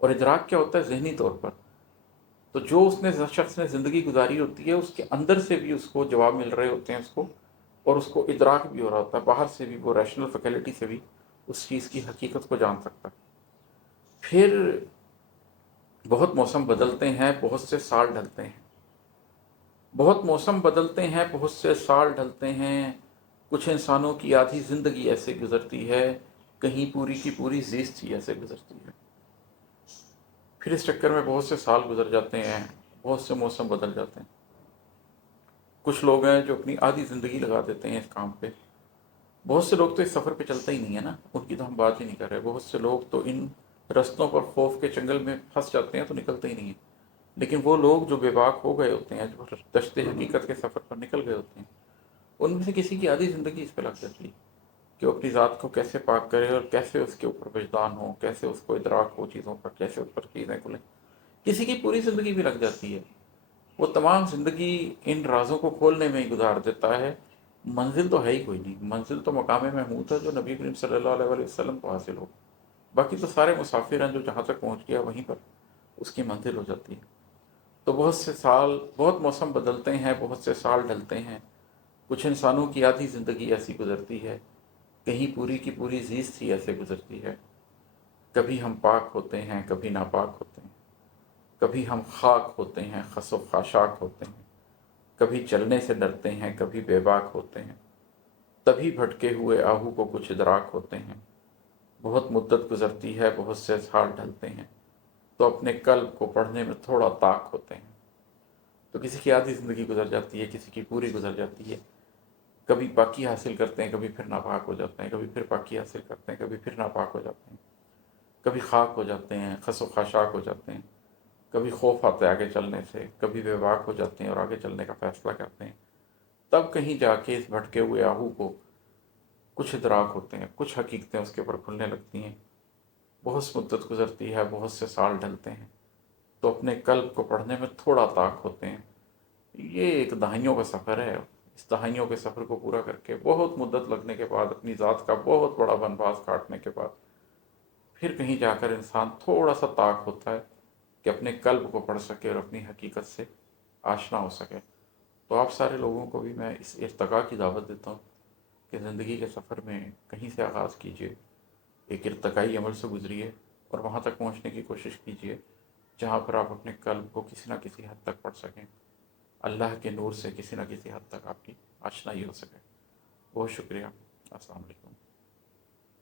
اور ادراک کیا ہوتا ہے؟ ذہنی طور پر تو جو شخص نے زندگی گزاری ہوتی ہے اس کے اندر سے بھی اس کو جواب مل رہے ہوتے ہیں اس کو، اور اس کو ادراک بھی ہو رہا ہوتا ہے، باہر سے بھی وہ ریشنل فیکلٹی سے بھی اس چیز کی حقیقت کو جان سکتا ہے۔ پھر بہت موسم بدلتے ہیں، بہت سے سال ڈھلتے ہیں، بہت موسم بدلتے ہیں، بہت سے سال ڈھلتے ہیں، کچھ انسانوں کی آدھی زندگی ایسے گزرتی ہے، کہیں پوری کی پوری زیست ہی ایسے گزرتی ہے۔ پھر اس چکر میں بہت سے سال گزر جاتے ہیں، بہت سے موسم بدل جاتے ہیں۔ کچھ لوگ ہیں جو اپنی آدھی زندگی لگا دیتے ہیں اس کام پہ۔ بہت سے لوگ تو اس سفر پہ چلتے ہی نہیں ہے نا، ان کی تو ہم بات ہی نہیں کر رہے۔ بہت سے لوگ تو ان رستوں پر خوف کے چنگل میں پھنس جاتے ہیں تو نکلتے ہی نہیں ہیں۔ لیکن وہ لوگ جو بے باک ہو گئے ہوتے ہیں، جو دشت حقیقت کے سفر پر نکل گئے ہوتے ہیں، ان میں سے کسی کی آدھی زندگی اس پہ لگ جاتی ہے کہ وہ اپنی ذات کو کیسے پاک کرے اور کیسے اس کے اوپر وجدان ہو، کیسے اس کو ادراک ہو چیزوں پر، کیسے اس پر چیزیں کھلیں۔ کسی کی پوری زندگی بھی لگ جاتی ہے، وہ تمام زندگی ان رازوں کو کھولنے میں ہی گزار دیتا ہے۔ منزل تو ہے ہی کوئی نہیں، منزل تو مقام محمود ہے جو نبی کریم صلی اللہ علیہ وسلم کو حاصل ہو۔ باقی تو سارے مسافر ہیں، جو جہاں تک پہنچ گیا وہیں پر اس کی منزل ہو جاتی ہے۔ تو بہت سے سال، بہت موسم بدلتے ہیں، بہت سے سال ڈھلتے ہیں، کچھ انسانوں کی آدھی زندگی ایسی گزرتی ہے، کہیں پوری کی پوری زیست ہی ایسے گزرتی ہے۔ کبھی ہم پاک ہوتے ہیں، کبھی ناپاک ہوتے ہیں، کبھی ہم خاک ہوتے ہیں، خس و خاشاک ہوتے ہیں، کبھی چلنے سے ڈرتے ہیں، کبھی بے باک ہوتے ہیں، تبھی بھٹکے ہوئے آہو کو کچھ ادراک ہوتے ہیں۔ بہت مدت گزرتی ہے، بہت سے سال ڈھلتے ہیں، تو اپنے قلب کو پڑھنے میں تھوڑا طاق ہوتے ہیں۔ تو کسی کی آدھی زندگی گزر جاتی ہے، کسی کی پوری گزر جاتی ہے۔ کبھی پاکی حاصل کرتے ہیں، کبھی پھر ناپاک ہو جاتے ہیں، کبھی پھر پاکی حاصل کرتے ہیں، کبھی پھر ناپاک ہو جاتے ہیں، کبھی خاک ہو جاتے ہیں، خس و خاشاک ہو جاتے ہیں، کبھی خوف آتا ہے آگے چلنے سے، کبھی بے باک ہو جاتے ہیں اور آگے چلنے کا فیصلہ کرتے ہیں۔ تب کہیں جا کے اس بھٹکے ہوئے آہو کو کچھ ادراک ہوتے ہیں، کچھ حقیقتیں اس کے اوپر کھلنے لگتی ہیں۔ بہت سی مدت گزرتی ہے، بہت سے سال ڈھلتے ہیں، تو اپنے قلب کو پڑھنے میں تھوڑا طاق ہوتے ہیں۔ یہ ایک دہائیوں کا سفر ہے۔ اس دہائیوں کے سفر کو پورا کر کے بہت مدت لگنے کے بعد، اپنی ذات کا بہت بڑا بنواس کاٹنے کے بعد، پھر کہیں جا کر انسان تھوڑا سا طاق ہوتا ہے کہ اپنے قلب کو پڑھ سکے اور اپنی حقیقت سے آشنا ہو سکے۔ تو آپ سارے لوگوں کو بھی میں اس ارتقاء کی دعوت دیتا ہوں کہ زندگی کے سفر میں کہیں سے آغاز کیجئے، ایک ارتقائی عمل سے گزریے اور وہاں تک پہنچنے کی کوشش کیجئے جہاں پر آپ اپنے قلب کو کسی نہ کسی حد تک پڑھ سکیں، اللہ کے نور سے کسی نہ کسی حد تک آپ کی آشنائی ہو سکے۔ بہت شکریہ۔ السلام علیکم۔